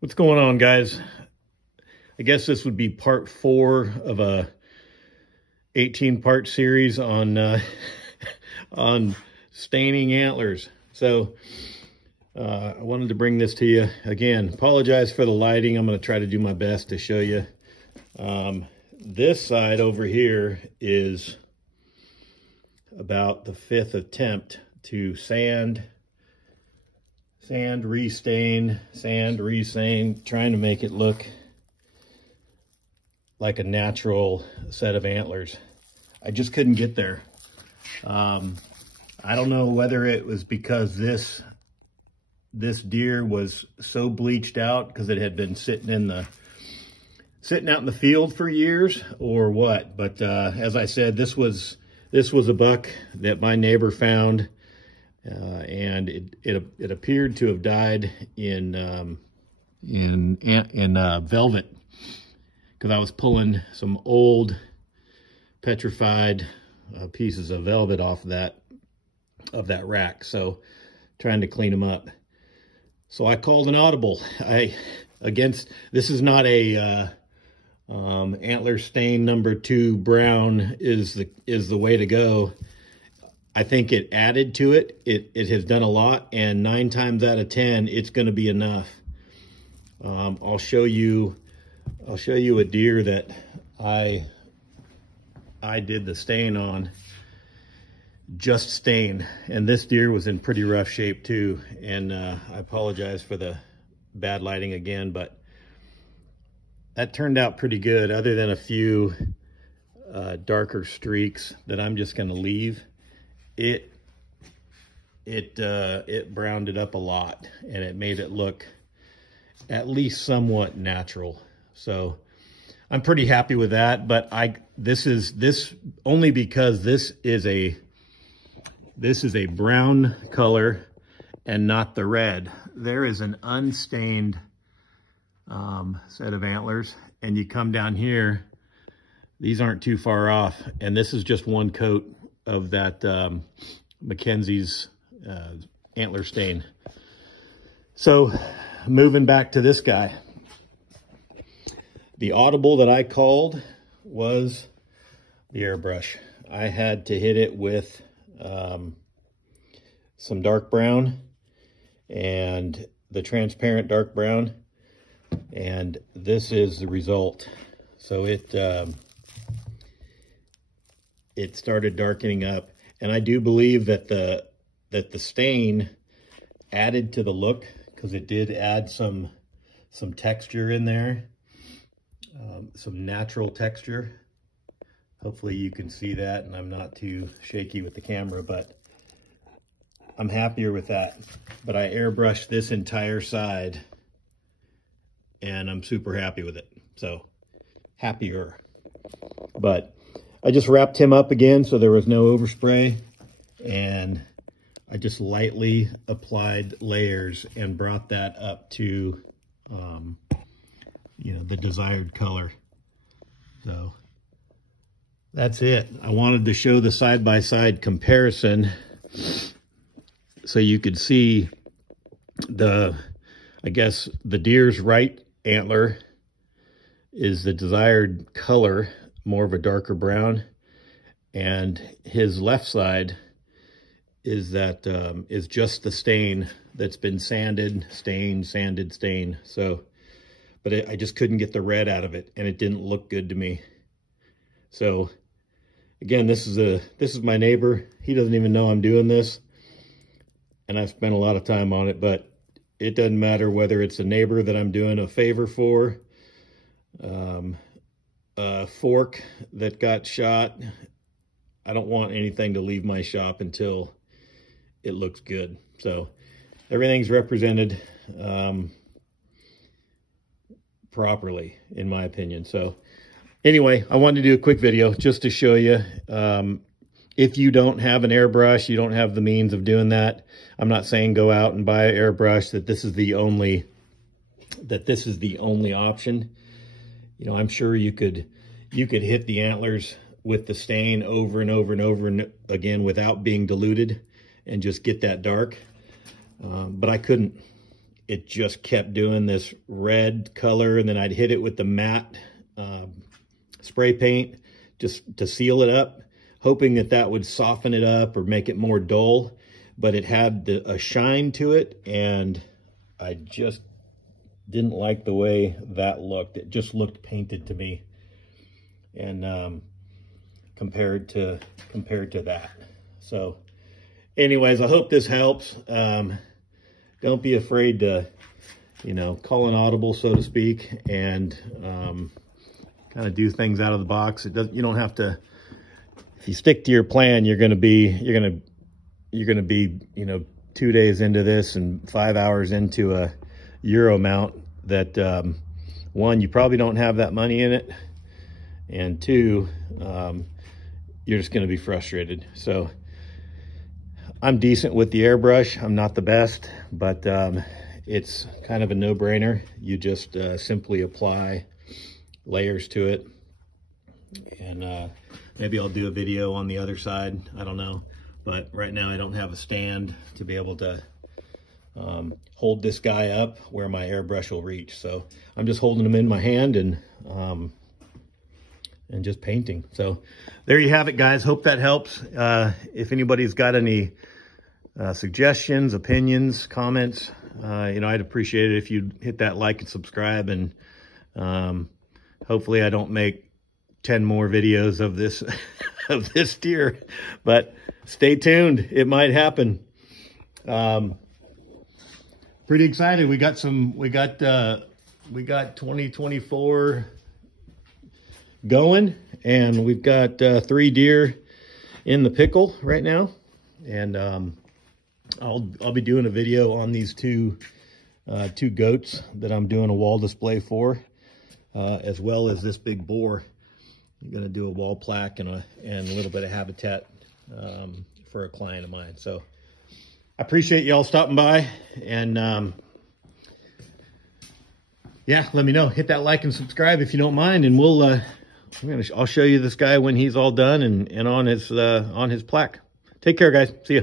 What's going on, guys? I guess this would be part 4 of a 18-part series on on staining antlers. So I wanted to bring this to you again. Apologize for the lighting. I'm going to try to do my best to show you. This side over here is about the 5th attempt to sand, restain, trying to make it look like a natural set of antlers. I just couldn't get there. I don't know whether it was because this deer was so bleached out because it had been sitting out in the field for years or what, but as I said, this was a buck that my neighbor found. And it appeared to have died in velvet, because I was pulling some old petrified pieces of velvet off of that rack, so trying to clean them up. So I called an audible. This is not a antler stain number 2 brown is the way to go. I think it added to it. It has done a lot, and 9 times out of 10, it's going to be enough. I'll show you a deer that I did the stain on, just stain, and this deer was in pretty rough shape too. And I apologize for the bad lighting again, but that turned out pretty good, other than a few darker streaks that I'm just going to leave. It browned it up a lot, and it made it look at least somewhat natural. So I'm pretty happy with that. But this only because this is a brown color and not the red. There is an unstained set of antlers, and you come down here, these aren't too far off, and this is just one coat of that Mackenzie's antler stain. So moving back to this guy, the audible that I called was the airbrush. I had to hit it with some dark brown and the transparent dark brown, and this is the result. So it started darkening up, and I do believe that the stain added to the look, because it did add some texture in there, some natural texture. Hopefully you can see that, and I'm not too shaky with the camera, but I'm happier with that. But I airbrushed this entire side, and I'm super happy with it. So happier. But I just wrapped him up again so there was no overspray, and I just lightly applied layers and brought that up to, the desired color. So that's it. I wanted to show the side-by-side comparison so you could see the deer's right antler is the desired color, more of a darker brown, and his left side is just the stain that's been sanded. So, but I just couldn't get the red out of it, and it didn't look good to me. So again, this is my neighbor. He doesn't even know I'm doing this, and I've spent a lot of time on it, but it doesn't matter whether it's a neighbor that I'm doing a favor for, a fork that got shot. I don't want anything to leave my shop until it looks good. So everything's represented properly, in my opinion. So anyway, I wanted to do a quick video just to show you. If you don't have an airbrush, you don't have the means of doing that, I'm not saying go out and buy an airbrush, that this is the only option. I'm sure you could hit the antlers with the stain over and over and over and again without being diluted and just get that dark. But I couldn't. it just kept doing this red color, and then I'd hit it with the matte spray paint just to seal it up, hoping that that would soften it up or make it more dull. But it had a shine to it, and I just didn't like the way that looked. It just looked painted to me, and compared to that. So anyways, I hope this helps. Don't be afraid to, you know, call an audible, so to speak, and kind of do things out of the box. You don't have to. If you stick to your plan, you're gonna be, you know, 2 days into this and 5 hours into a Euro mount that, one, you probably don't have that money in it, and two, you're just going to be frustrated. So I'm decent with the airbrush. I'm not the best, but it's kind of a no-brainer. You just simply apply layers to it, and maybe I'll do a video on the other side. I don't know. But right now I don't have a stand to be able to hold this guy up where my airbrush will reach. So I'm just holding him in my hand and just painting. So there you have it, guys. Hope that helps. If anybody's got any suggestions, opinions, comments, you know, I'd appreciate it if you'd hit that like and subscribe. And hopefully I don't make 10 more videos of this of this deer, but stay tuned. It might happen. Pretty excited. We got 2024 going, and we've got 3 deer in the pickle right now. And I'll be doing a video on these two goats that I'm doing a wall display for, as well as this big boar. I'm going to do a wall plaque and a little bit of habitat for a client of mine. So I appreciate y'all stopping by, and yeah, let me know. Hit that like and subscribe if you don't mind, and I'll show you this guy when he's all done and on his plaque. Take care, guys. See ya.